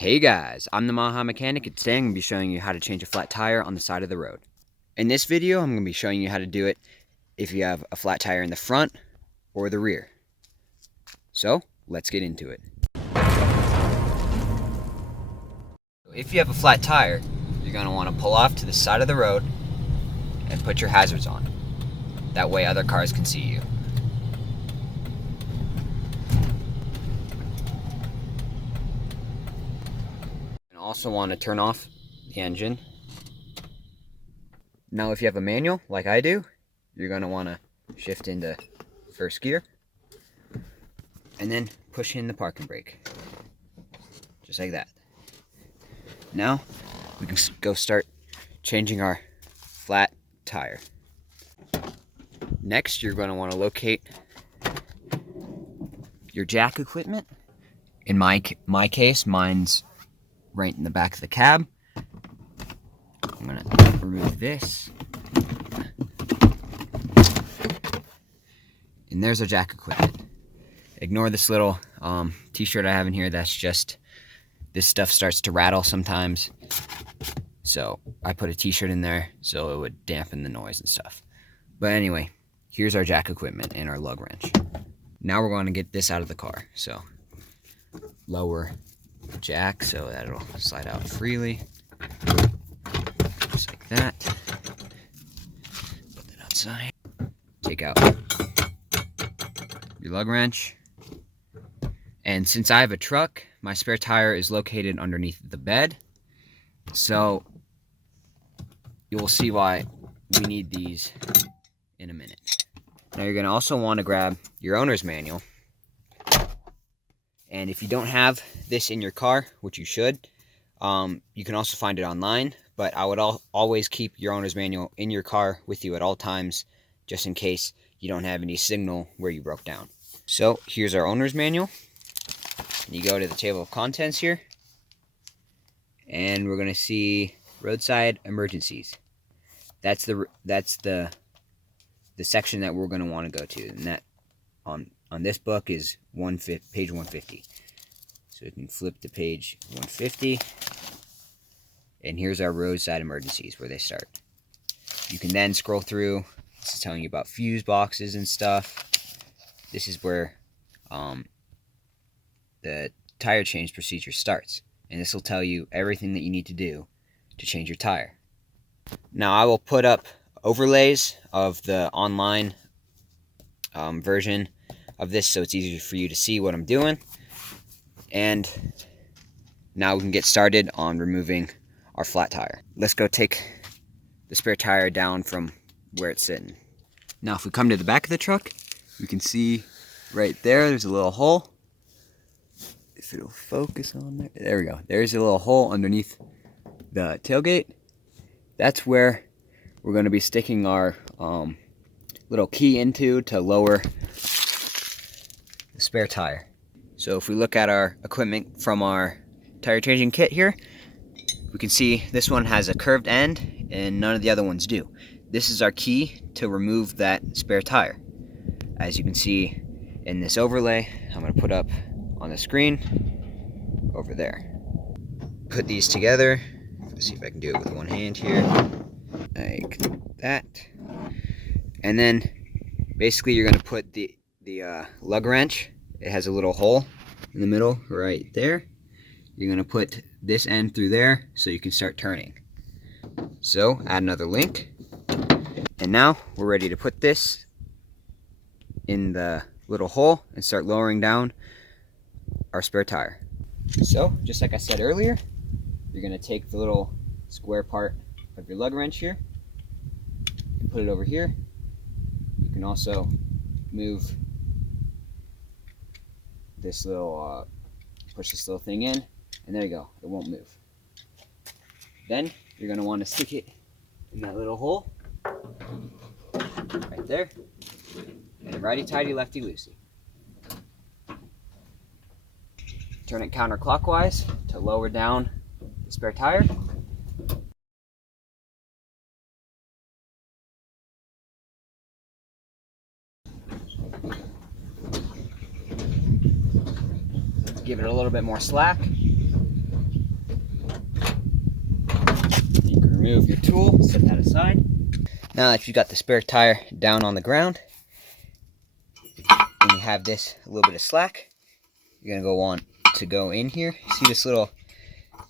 Hey guys, I'm the Mile High Mechanic, and today I'm going to be showing you how to change a flat tire on the side of the road. In this video, I'm going to be showing you how to do it if you have a flat tire in the front or the rear. So, let's get into it. If you have a flat tire, you're going to want to pull off to the side of the road and put your hazards on. That way other cars can see you. Also want to turn off the engine. Now if you have a manual like I do, you're going to want to shift into first gear and then push in the parking brake, just like that. Now we can go start changing our flat tire. Next, you're going to want to locate your jack equipment. In my case, mine's right in the back of the cab. I'm going to remove this. And there's our jack equipment. Ignore this little t-shirt I have in here. That's just, this stuff starts to rattle sometimes. So I put a t-shirt in there so it would dampen the noise and stuff. But anyway, here's our jack equipment and our lug wrench. Now we're going to get this out of the car. So lower jack so that it'll slide out freely, just like that. Put that outside. Take out your lug wrench. And since I have a truck, my spare tire is located underneath the bed, so you will see why we need these in a minute. Now you're going to also want to grab your owner's manual. And if you don't have this in your car, which you should, you can also find it online. But I would always keep your owner's manual in your car with you at all times, just in case you don't have any signal where you broke down. So here's our owner's manual. You go to the table of contents here, and we're going to see roadside emergencies. That's the section that we're going to want to go to, and that on this book is page 150. So we can flip to page 150, and here's our roadside emergencies where they start. You can then scroll through. This is telling you about fuse boxes and stuff. This is where the tire change procedure starts, and this will tell you everything that you need to do to change your tire. Now I will put up overlays of the online version of this so it's easier for you to see what I'm doing. And now we can get started on removing our flat tire. Let's go take the spare tire down from where it's sitting. Now if we come to the back of the truck, we can see right there's a little hole. If it'll focus on there. There we go. There's a little hole underneath the tailgate. That's where we're going to be sticking our little key into to lower the spare tire. So if we look at our equipment from our tire changing kit here, we can see this one has a curved end and none of the other ones do. This is our key to remove that spare tire. As you can see in this overlay, I'm going to put up on the screen over there. Put these together. Let's see if I can do it with one hand here, like that. And then basically you're going to put the lug wrench. It has a little hole in the middle right there. You're going to put this end through there so you can start turning. So add another link, and now we're ready to put this in the little hole and start lowering down our spare tire. So just like I said earlier, you're going to take the little square part of your lug wrench here and put it over here. You can also move this little push this little thing in, and there you go, it won't move. Then you're going to want to stick it in that little hole right there, and righty-tighty, lefty-loosey. Turn it counterclockwise to lower down the spare tire. Give it a little bit more slack. remove your tool, set that aside. Now that you've got the spare tire down on the ground, and you have this a little bit of slack, you're going to want to go in here. See this little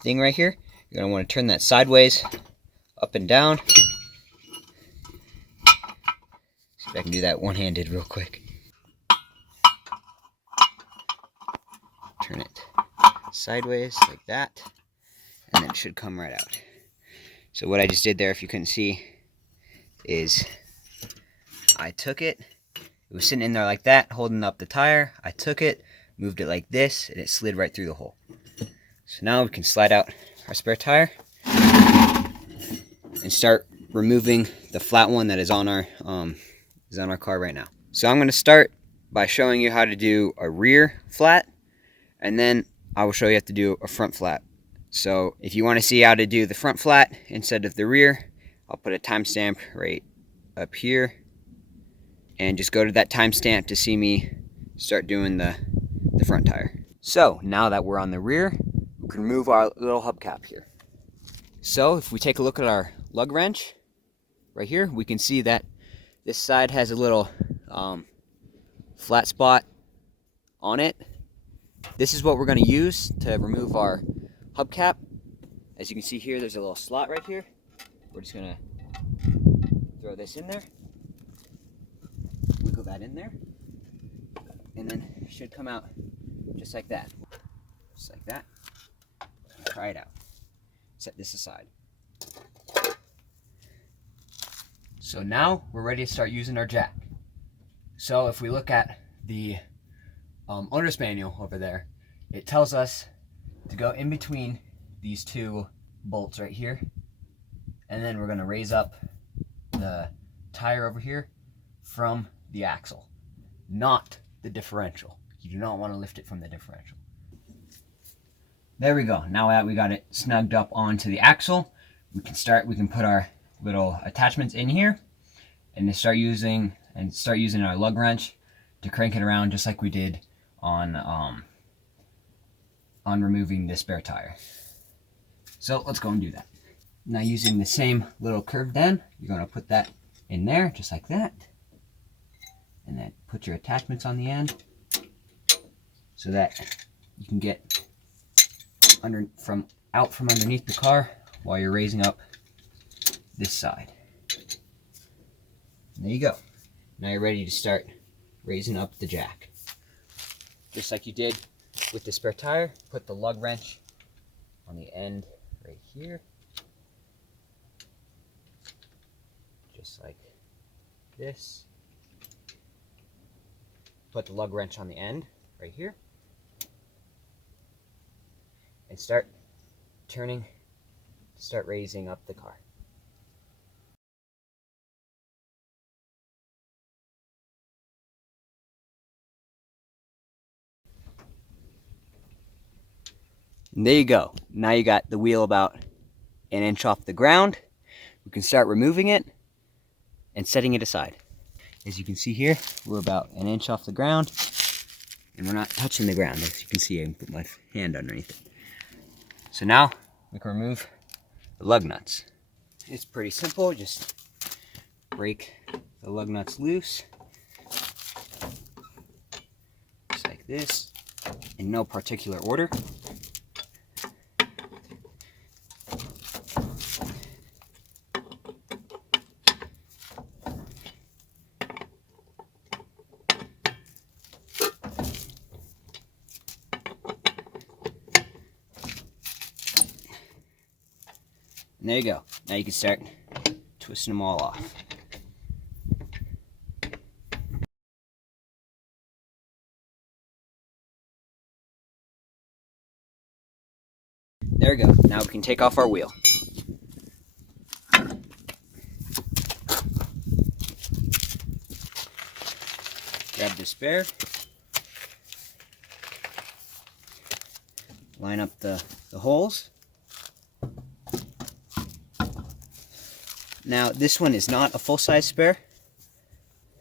thing right here? You're going to want to turn that sideways, up and down. See if I can do that one-handed real quick. Turn it sideways like that, and then it should come right out. So what I just did there, if you couldn't see, is I took it. It was sitting in there like that, holding up the tire. I took it, moved it like this, and it slid right through the hole. So now we can slide out our spare tire and start removing the flat one that is on our car right now. So I'm going to start by showing you how to do a rear flat, and then I will show you how to do a front flat. So if you want to see how to do the front flat instead of the rear, I'll put a timestamp right up here, and just go to that timestamp to see me start doing the front tire. So now that we're on the rear, we can remove our little hubcap here. So if we take a look at our lug wrench right here, we can see that this side has a little flat spot on it. This is what we're going to use to remove our hubcap. As you can see here, there's a little slot right here. We're just going to throw this in there, wiggle that in there, and then it should come out just like that. Just like that. Try it out. Set this aside. So now we're ready to start using our jack. So if we look at the owner's manual over there, it tells us to go in between these two bolts right here, and then we're going to raise up the tire over here from the axle, not the differential. You do not want to lift it from the differential. There we go. Now that we got it snugged up onto the axle, we can put our little attachments in here and start using our lug wrench to crank it around just like we did on removing the spare tire. So let's go and do that. Now using the same little curved end, you're going to put that in there just like that, and then put your attachments on the end so that you can get out from underneath the car while you're raising up this side. And there you go. Now you're ready to start raising up the jack. Just like you did with the spare tire, put the lug wrench on the end right here. Just like this. Put the lug wrench on the end right here. And start turning to start raising up the car. And there you go. Now you got the wheel about an inch off the ground. We can start removing it and setting it aside. As you can see here, we're about an inch off the ground, and we're not touching the ground. As you can see, I can put my hand underneath it. So now we can remove the lug nuts. It's pretty simple. Just break the lug nuts loose, just like this, in no particular order. And there you go. Now you can start twisting them all off. There we go. Now we can take off our wheel. Grab the spare. Line up the holes. Now this one is not a full-size spare,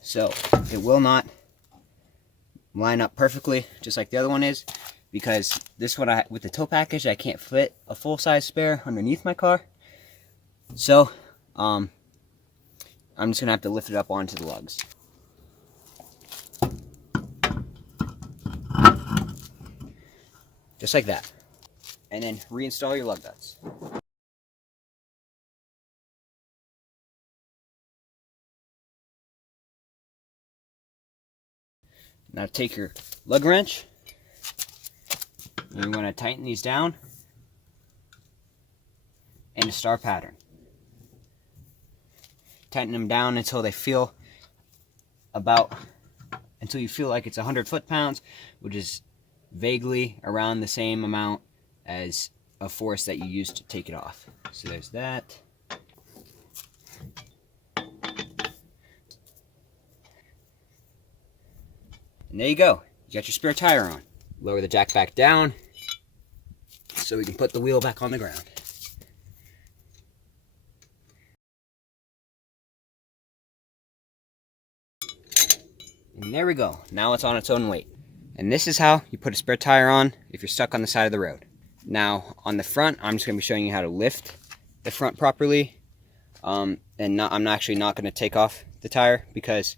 so it will not line up perfectly just like the other one is, because this one, with the tow package, I can't fit a full-size spare underneath my car. So, I'm just gonna have to lift it up onto the lugs. Just like that. And then reinstall your lug nuts. Now take your lug wrench, and you want to tighten these down in a star pattern. Tighten them down until they feel until you feel like it's 100 foot-pounds, which is vaguely around the same amount as a force that you used to take it off. So there's that. And there you go. You got your spare tire on. Lower the jack back down so we can put the wheel back on the ground. And there we go. Now it's on its own weight. And this is how you put a spare tire on if you're stuck on the side of the road. Now on the front, I'm just going to be showing you how to lift the front properly. I'm actually not going to take off the tire because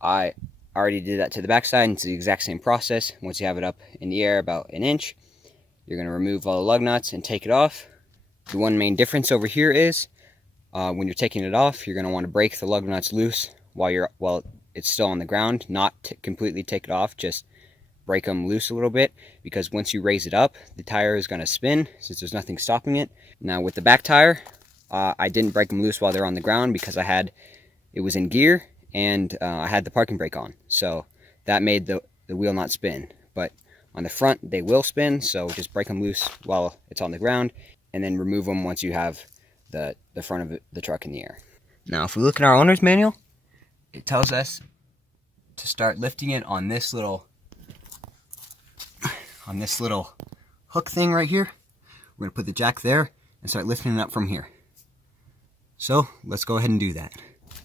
I already did that to the backside, and it's the exact same process. Once you have it up in the air about an inch, you're going to remove all the lug nuts and take it off. The one main difference over here is when you're taking it off, you're going to want to break the lug nuts loose while it's still on the ground. Not completely take it off, just break them loose a little bit, because once you raise it up, the tire is going to spin since there's nothing stopping it. Now with the back tire, I didn't break them loose while they're on the ground because it was in gear, and I had the parking brake on, so that made the wheel not spin. But on the front, they will spin, so just break them loose while it's on the ground, and then remove them once you have the front of the truck in the air. Now, if we look at our owner's manual, it tells us to start lifting it on this little hook thing right here. We're going to put the jack there and start lifting it up from here. So let's go ahead and do that.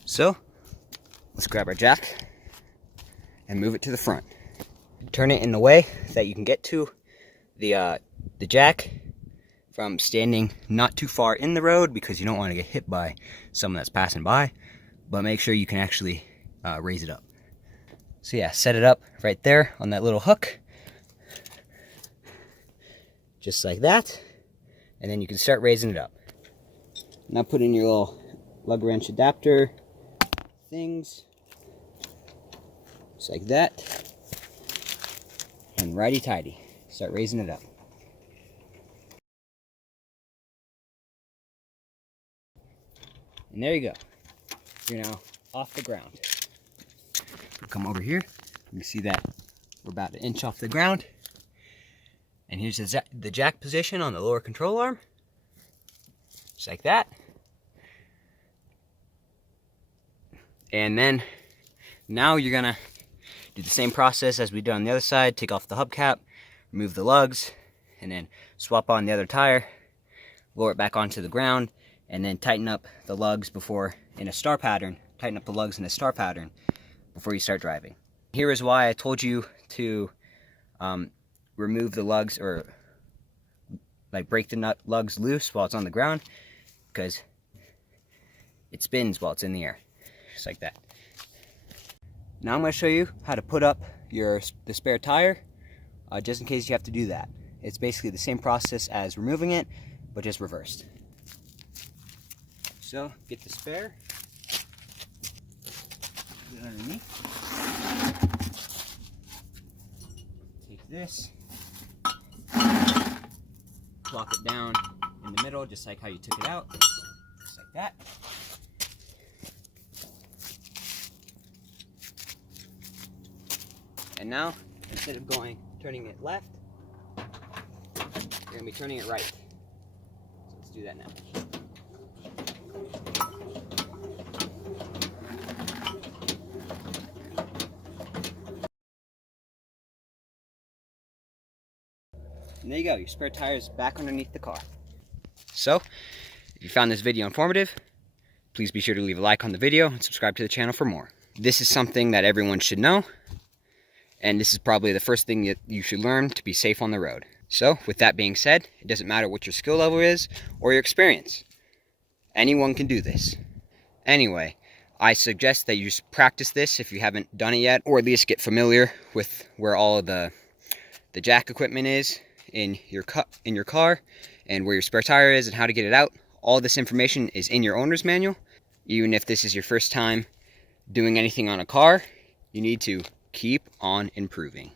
So let's grab our jack and move it to the front. Turn it in a way that you can get to the jack from standing not too far in the road, because you don't want to get hit by someone that's passing by, but make sure you can actually raise it up. So yeah, set it up right there on that little hook, just like that, and then you can start raising it up. Now put in your little lug wrench adapter things, just like that, and righty-tighty, start raising it up. And there you go. You're now off the ground. Come over here. You can see that we're about an inch off the ground. And here's the jack position on the lower control arm. Just like that. And then now you're gonna do the same process as we did on the other side. Take off the hubcap, remove the lugs, and then swap on the other tire, lower it back onto the ground, and then tighten up the lugs in a star pattern. Tighten up the lugs in a star pattern before you start driving. Here is why I told you to remove the lugs, or like break the lugs loose while it's on the ground, because it spins while it's in the air, just like that. Now I'm going to show you how to put up the spare tire, just in case you have to do that. It's basically the same process as removing it, but just reversed. So get the spare, put it underneath, take this, plop it down in the middle, just like how you took it out, just like that. And now, instead of turning it left, you're going to be turning it right. So let's do that now. And there you go, your spare tire is back underneath the car. So, if you found this video informative, please be sure to leave a like on the video and subscribe to the channel for more. This is something that everyone should know, and this is probably the first thing that you should learn to be safe on the road. So, with that being said, it doesn't matter what your skill level is or your experience. Anyone can do this. Anyway, I suggest that you just practice this if you haven't done it yet, or at least get familiar with where all of the jack equipment is in your car, and where your spare tire is and how to get it out. All this information is in your owner's manual. Even if this is your first time doing anything on a car, you need to keep on improving.